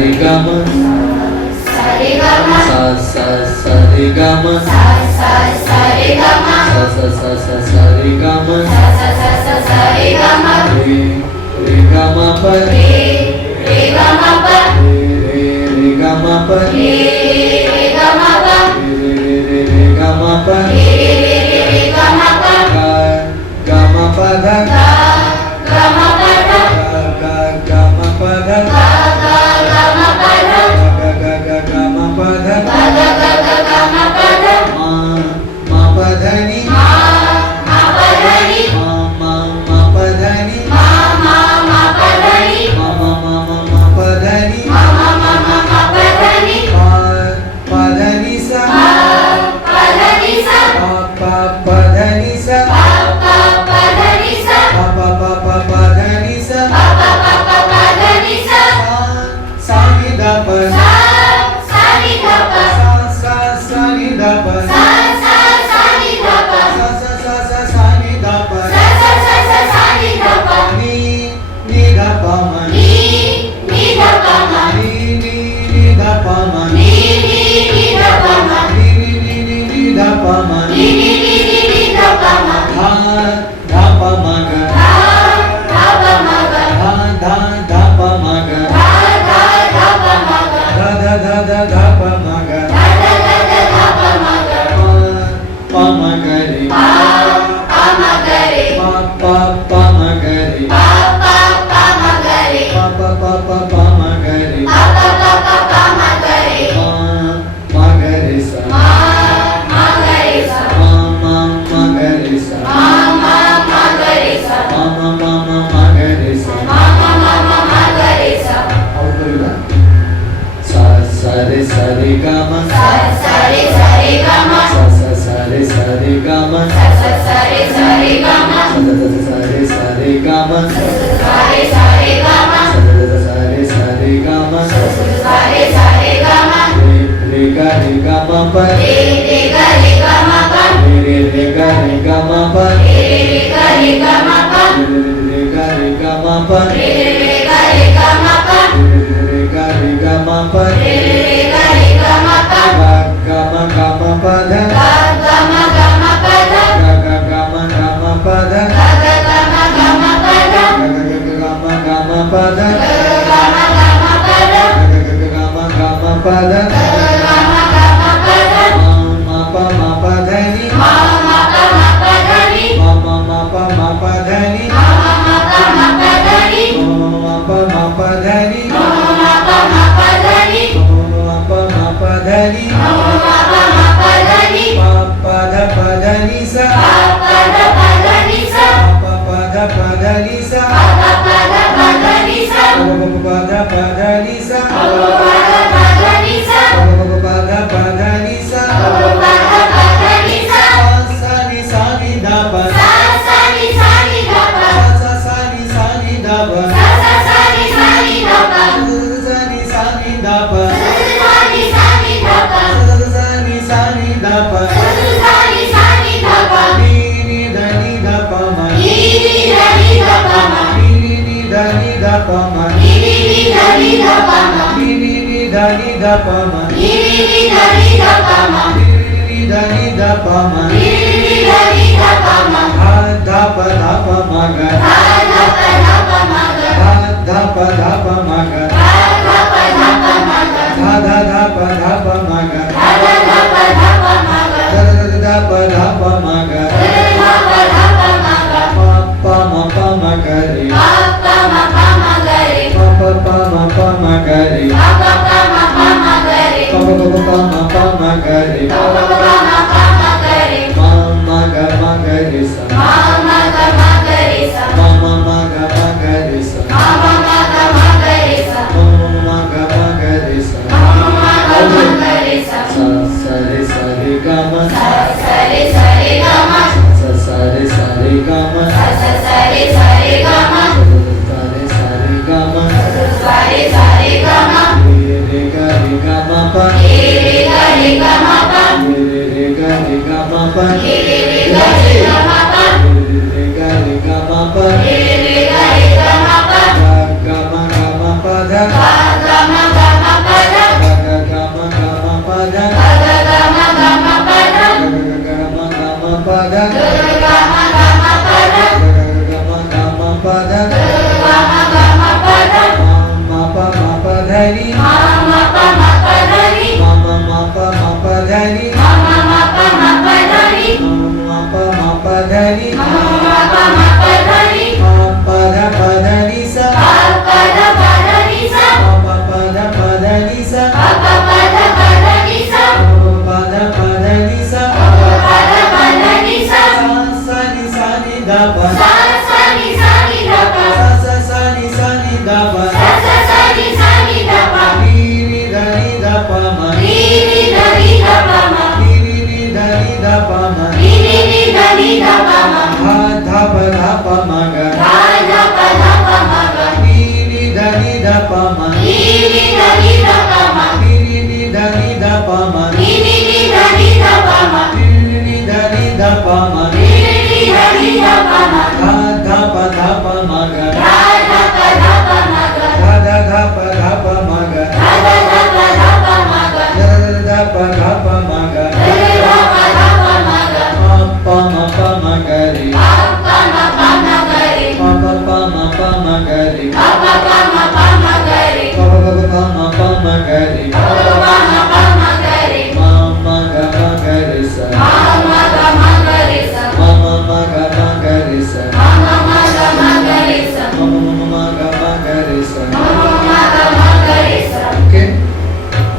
ri ga ma sa ri ga ma sa ri ga ma sa ri ga ma sa ri ga ma sa ri ga ma ri ga ma pa ri ga ma pa ri ga ma pa ri ga ma pa ri ga ma pa ri ga ma pa ga ma pa dha ga ma pa dha ga ma pa dha ga ma pa dha ga ma pa dha ga ma pa dha ma pa dha ni ma pa dha ni ma pa dha ni ma pa dha ni ma pa dha ni pa dha ni pa dha ni sa pa dha ni sa pa dha ni sa pa dha ni sa pa dha ni sa pa dha ni sa sa ni da pa sa ni da pa sa ni da pa sa ni da pa sa ni da pa sa ni da pa ni da pa ma ni da pa ma ni da pa ma ni da pa ma ni da pa ma ni da pa ma dha pa ma ga dha pa ma ga dha pa ma ga dha pa ma ga dha pa ma ga dha pa ma ga pa ma ga re pa ma ga re pa ma ga re pa ma ga re pa ma ga re pa ma ga re ma ga re sa ma ga re sa ma ga re sa ma ga re sa ma ga re sa ma ga re sa sa re sa re ga ma sa re sa re ga ma sa re sa re ga ma sa re sa re ga ma sa re sa re ga ma sa re sa re ga ma sa re sa re ga ma sa re sa re ga ma re ga ma pa re ga ma pa re ga ma pa re ga ma pa re ga ma pa re ga ma pa re ga ma pa re ga ma pa ga ma pa dha ga ma pa dha ga ma pa dha ga ma pa dha ga ma pa dha ga ma pa dha ga ma pa dha ma pa dha ni ma pa dha ni ma pa dha ni ma pa dha ni ma pa dha ni ma pa dha ni ma pa dha ni pa dha ni sa pa dha ni sa pa dha ni sa pa dha ni sa pa dha ni sa pa dha ni sa pa dha ni sa pa dha ni sa sa ni da pa sa ni da pa sa ni da pa sa ni da pa sa ni da pa sa ni da pa ni da pa ma ni da pa ma ni da pa ma ni da pa ma ni da pa ma ni da pa ma ni da pa ma dha pa ma ga dha pa ma ga dha pa ma ga dha pa ma ga dha pa ma ga dha pa ma ga pa ma ga re pa ma ga re pa ma ga re pa ma ga re ma ga re sa ma ga re sa ma ga re sa sa re sa re ga ma sa re sa re ga ma sa re sa re ga ma sa re sa re ga ma sa re sa re ga ma sa re sa re ga ma re ga ma pa re ga ma pa re ga ma pa re ga ma pa re ga ma pa re ga ma pa ga ma pa dha ga ma ನಿ the ಪ ಮ ನಿ ನಿ the ನಿ the ಪ ಮ ನಿ ನಿ ನಿ ದ ನಿ ದ ಪ ಮ